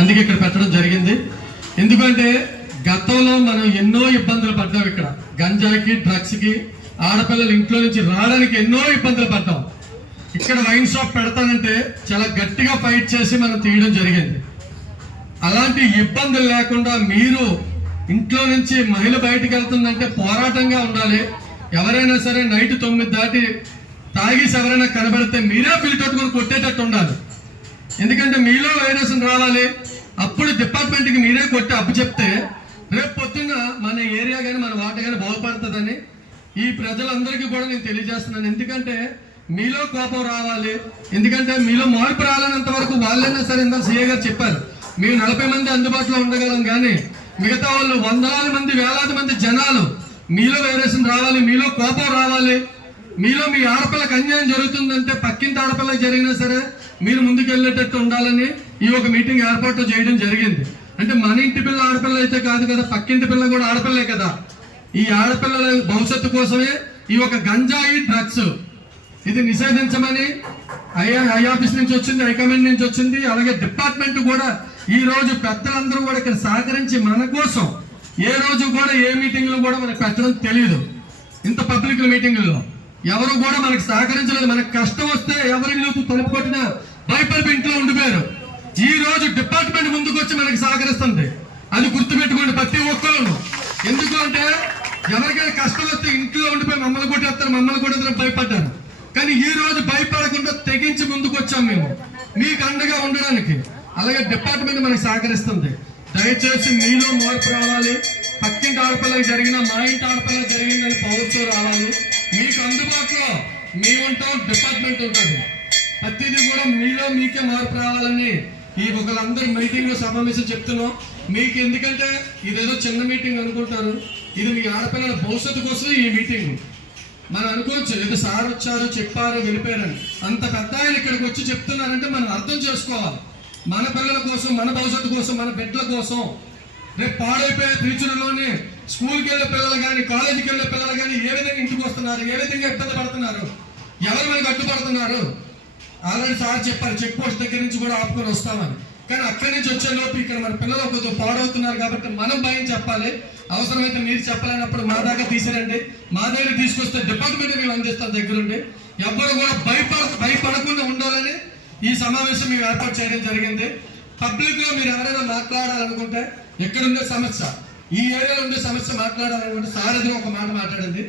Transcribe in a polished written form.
అందుకే ఇక్కడ పెట్టడం జరిగింది. ఎందుకంటే గతంలో మనం ఎన్నో ఇబ్బందులు పడ్డాం. ఇక్కడ గంజాకి, డ్రగ్స్కి, ఆడపిల్లలు ఇంట్లో నుంచి రావడానికి ఎన్నో ఇబ్బందులు పడ్డాం. ఇక్కడ వైన్ షాప్ పెడతానంటే చాలా గట్టిగా ఫైట్ చేసి మనం తీయడం జరిగింది. అలాంటి ఇబ్బందులు లేకుండా మీరు ఇంట్లో నుంచి మహిళ బయటకు వెళ్తుందంటే పోరాటంగా ఉండాలి. ఎవరైనా సరే నైట్ 9 దాటి తాగేసి ఎవరైనా కనబడితే మీరే పిలిటొట్టుకుని కొట్టేటట్టు ఉండాలి. ఎందుకంటే మీలో వైరస్ రావాలి. అప్పుడు డిపార్ట్మెంట్కి మీరే కొట్టి అప్పు చెప్తే రేపు పొద్దున్న మన ఏరియా కానీ మన వాట కానీ బాగుపడుతుందని ఈ ప్రజలందరికీ కూడా నేను తెలియజేస్తున్నాను. ఎందుకంటే మీలో కోపం రావాలి. ఎందుకంటే మీలో మార్పు రాలేనంత వరకు వాళ్ళైనా సరే ఇందా సీఏ గారు చెప్పారు, మేము 40 మంది అందుబాటులో ఉండగలం, కానీ మిగతా వాళ్ళు వందలాది మంది, వేలాది మంది జనాలు మీలో వైరస్ రావాలి, మీలో కోపం రావాలి. మీలో మీ ఆడపిల్లకి అన్యాయం జరుగుతుందంటే పక్కింటి ఆడపిల్లకి జరిగినా సరే మీరు ముందుకు వెళ్ళేటట్టు ఉండాలని ఈ ఒక మీటింగ్ ఏర్పాటు చేయడం జరిగింది. అంటే మన ఇంటి పిల్ల ఆడపిల్ల అయితే కాదు కదా, పక్కింటి పిల్ల కూడా ఆడపిల్లే కదా. ఈ ఆడపిల్లల భవిష్యత్తు కోసమే ఈ ఒక గంజాయి, డ్రగ్స్ ఇది నిషేధించమని ఐ ఆఫీస్ నుంచి వచ్చింది, హైకమాండ్ నుంచి వచ్చింది. అలాగే డిపార్ట్మెంట్ కూడా ఈ రోజు పెద్దలందరూ కూడా ఇక్కడ సహకరించి మన కోసం ఏ రోజు కూడా ఏ మీటింగ్లు కూడా మనకు పెట్టడం తెలియదు. ఇంత పబ్లిక్ మీటింగుల్లో ఎవరు కూడా మనకు సహకరించలేదు. మనకు కష్టం వస్తే ఎవరి లోపు తలుపు కొట్టినా భయపడి ఇంట్లో ఉండిపోయారు. ఈ రోజు డిపార్ట్మెంట్ ముందుకు వచ్చి మనకి సహకరిస్తుంది. అది గుర్తుపెట్టుకోండి ప్రతి ఒక్కరు. ఎందుకు అంటే ఎవరికైనా కష్టం వస్తే ఇంట్లో ఉండిపోయి మమ్మల్ని కొట్టేస్తారు, మమ్మల్ని కొట్టేస్తారు భయపడ్డారు. కానీ ఈ రోజు భయపడకుండా తెగించి ముందుకు వచ్చాం మేము మీకు అండగా ఉండడానికి. అలాగే డిపార్ట్మెంట్ మనకి సహకరిస్తుంది. దయచేసి మీలో మార్పు రావాలి. పక్కింటి ఆడపిల్లకి జరిగిన, మా ఇంటి ఆడపిల్లకి జరిగిందని పౌరుషం రావాలి. మీకు అందుబాటులో మేము ఉంటాం, డిపార్ట్మెంట్ ఉంటుంది. ప్రతిదీ కూడా మీలో మీకే మార్పు రావాలని ఈ ఒకళ్ళందరూ మీటింగ్లో సమావేశం చెప్తున్నాం మీకు. ఎందుకంటే ఇదేదో చిన్న మీటింగ్ అనుకుంటారు, ఇది మీ ఆడపిల్లల భవిష్యత్తు కోసం ఈ మీటింగ్. మనం అనుకోవచ్చు ఏదో సార్ వచ్చారు చెప్పారు వెళ్ళిపోయారని. అంత పెద్ద ఆయన ఇక్కడికి వచ్చి చెప్తున్నారంటే మనం అర్థం చేసుకోవాలి. మన పిల్లల కోసం, మన భవిష్యత్తు కోసం, మన బిడ్డల కోసం. రేపు పాడైపోయే ఫ్యూచర్లోనే స్కూల్కి వెళ్ళే పిల్లలు కానీ, కాలేజీకి వెళ్ళే పిల్లలు కానీ ఏ విధంగా ఇంటికి వస్తున్నారు, ఏ విధంగా ఇబ్బంది పడుతున్నారు, ఎవరు మనకు అడ్డుపడుతున్నారు. ఆల్రెడీ సార్ చెప్పారు చెక్ పోస్ట్ దగ్గర నుంచి కూడా ఆపుకొని వస్తామని. కానీ అక్కడి నుంచి వచ్చే లోపు ఇక్కడ మన పిల్లలు కొంచెం పాడవుతున్నారు కాబట్టి మనం భయం చెప్పాలి. అవసరమైతే మీరు చెప్పలేనప్పుడు మా దాకా తీసిరండి, మా దగ్గర తీసుకొస్తే డిపార్ట్మెంట్ మేము అందిస్తాం దగ్గరుండి. ఎవ్వరు కూడా భయపడకుండా ఉండాలని ఈ సమావేశం మేము ఏర్పాటు చేయడం జరిగింది. పబ్లిక్ లో మీరు ఎవరైనా మాట్లాడాలనుకుంటే, ఎక్కడుండే సమస్య, ఈ ఏరియాలో ఉండే సమస్య మాట్లాడాలనుకుంటే సార్ ఎదురు ఒక మాట మాట్లాడింది.